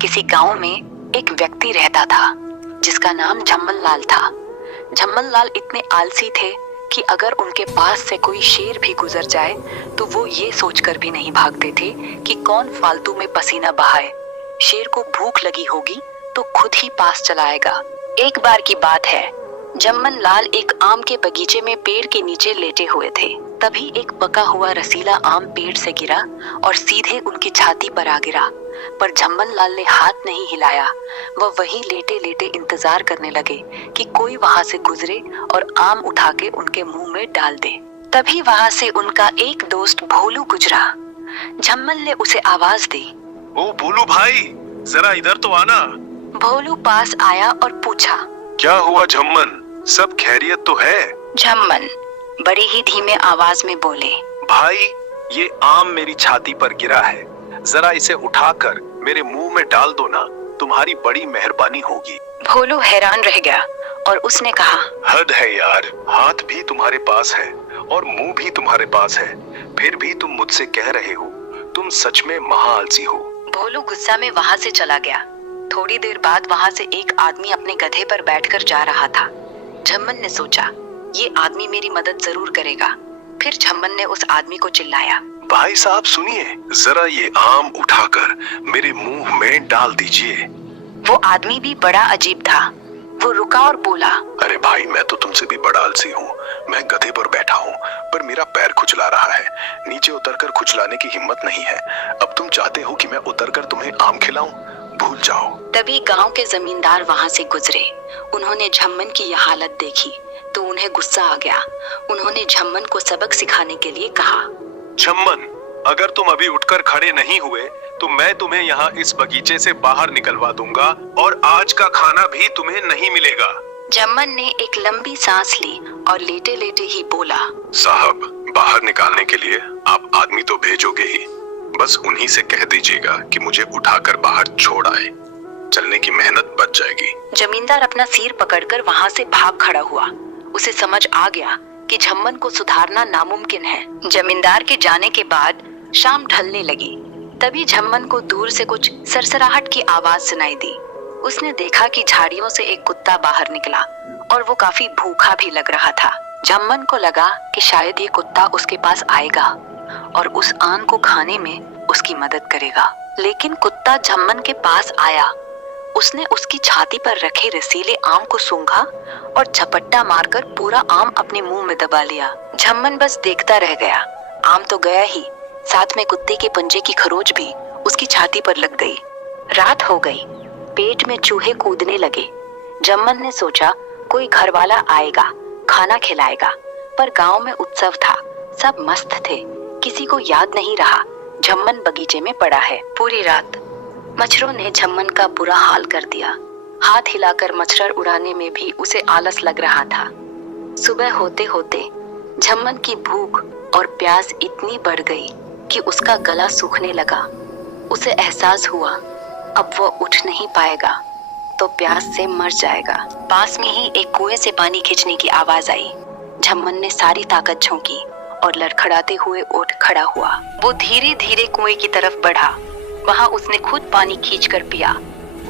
किसी गांव में एक व्यक्ति रहता था जिसका नाम झम्मन लाल था। झम्मन लाल इतने आलसी थे कि अगर उनके पास से कोई शेर भी गुजर जाए तो वो ये सोचकर भी नहीं भागते थे कि कौन फालतू में पसीना बहाए। शेर को भूख लगी होगी तो खुद ही पास चला आएगा। एक बार की बात है, झम्मन लाल एक आम के बगीचे में पेड़ के नीचे लेटे हुए थे। तभी एक पका हुआ रसीला आम पेड़ से गिरा और सीधे उनकी छाती पर आ गिरा। पर झम्मन लाल ने हाथ नहीं हिलाया। वह वहीं लेटे लेटे इंतजार करने लगे कि कोई वहां से गुजरे और आम उठा के उनके मुंह में डाल दे। तभी वहां से उनका एक दोस्त भोलू गुजरा। झम्मन ने उसे आवाज दी, ओ भोलू भाई, जरा इधर तो आना। भोलू पास आया और पूछा, क्या हुआ झम्मन, सब खैरियत तो है? झम्मन बड़ी ही धीमे आवाज में बोले, भाई ये आम मेरी छाती पर गिरा है, जरा इसे उठाकर मेरे मुंह में डाल दो ना, तुम्हारी बड़ी मेहरबानी होगी। भोलू हैरान रह गया और उसने कहा, हद है यार, हाथ भी तुम्हारे पास है और मुंह भी तुम्हारे पास है, फिर भी तुम मुझसे कह रहे हो, तुम सच में महाआलसी हो। भोलू गुस्सा में वहां से चला गया। थोड़ी देर बाद वहां से एक आदमी अपने गधे पर बैठकर जा रहा था। झम्मन ने सोचा, ये आदमी मेरी मदद जरूर करेगा। फिर झम्मन ने उस आदमी को चिल्लाया, भाई साहब सुनिए, जरा ये आम उठाकर मेरे मुंह में डाल दीजिए। वो आदमी भी बड़ा अजीब था। वो रुका और बोला, अरे भाई, मैं तो तुमसे भी बड़ा आलसी हूँ। मैं गधे पर बैठा हूँ पर मेरा पैर खुजला रहा है, नीचे उतरकर खुजलाने की हिम्मत नहीं है। अब तुम चाहते हो कि मैं उतरकर तुम्हें आम खिलाऊं? भूल जाओ। तभी गांव के जमींदार वहां से गुजरे। उन्होंने झम्मन की यह हालत देखी तो उन्हें गुस्सा आ गया। उन्होंने झम्मन को सबक सिखाने के लिए कहा, झम्मन, अगर तुम अभी उठकर खड़े नहीं हुए तो मैं तुम्हें यहाँ इस बगीचे से बाहर निकलवा दूंगा और आज का खाना भी तुम्हें नहीं मिलेगा। झम्मन ने एक लंबी सांस ली और लेटे लेटे ही बोला, साहब, बाहर निकालने के लिए आप आदमी तो भेजोगे ही, बस उन्हीं से कह दीजिएगा कि मुझे उठाकर बाहर छोड़ आए, चलने की मेहनत बच जाएगी। जमींदार अपना सिर पकड़कर वहां से भाग खड़ा हुआ। उसे समझ आ गया कि झम्मन को सुधारना नामुमकिन है। जमींदार के जाने के बाद शाम ढलने लगी। तभी झम्मन को दूर से कुछ सरसराहट की आवाज सुनाई दी। उसने देखा कि झाड़ियों से एक कुत्ता बाहर निकला और वो काफी भूखा भी लग रहा था। झम्मन को लगा कि शायद ये कुत्ता उसके पास आएगा और उस आम को खाने में उसकी मदद करेगा। लेकिन कुत्ता झम्मन के पास आया। उसने उसकी छाती पर रखे रसीले आम को सूंघा और झपट्टा मारकर पूरा आम अपने मुंह में दबा लिया। झम्मन बस देखता रह गया। आम तो गया ही, साथ में कुत्ते के पंजे की खरोच भी उसकी छाती पर लग गई। रात हो गई। पेट में चूहे कूदने लगे। झम्मन ने सोचा कोई घर वाला आएगा, खाना खिलाएगा। पर गांव में उत्सव था, सब मस्त थे। किसी को याद नहीं रहा झम्मन बगीचे में पड़ा है। पूरी रात मच्छरों ने झम्मन का बुरा हाल कर दिया। हाथ हिलाकर मच्छर उड़ाने में भी उसे आलस लग रहा था। सुबह होते होते झम्मन की भूख और प्यास इतनी बढ़ गई कि उसका गला सूखने लगा। उसे एहसास हुआ अब वो उठ नहीं पाएगा तो प्यास से मर जाएगा। पास में ही एक कुएं से पानी खींचने की आवाज आई। झम्मन ने सारी ताकत झोंकी और लड़खड़ाते हुए उठ खड़ा हुआ। वो धीरे धीरे कुएं की तरफ बढ़ा। वहाँ उसने खुद पानी खींचकर पिया।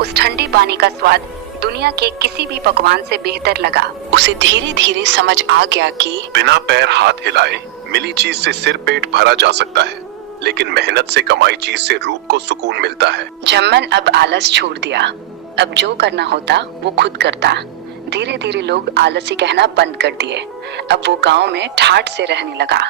उस ठंडे पानी का स्वाद दुनिया के किसी भी पकवान से बेहतर लगा। उसे धीरे धीरे समझ आ गया कि बिना पैर हाथ हिलाए मिली चीज से सिर पेट भरा जा सकता है, लेकिन मेहनत से कमाई चीज से रूह को सुकून मिलता है। झम्मन अब आलस छोड़ दिया। अब जो करना होता वो खुद करता। धीरे धीरे लोग आलसी कहना बंद कर दिए। अब वो गांव में ठाठ से रहने लगा।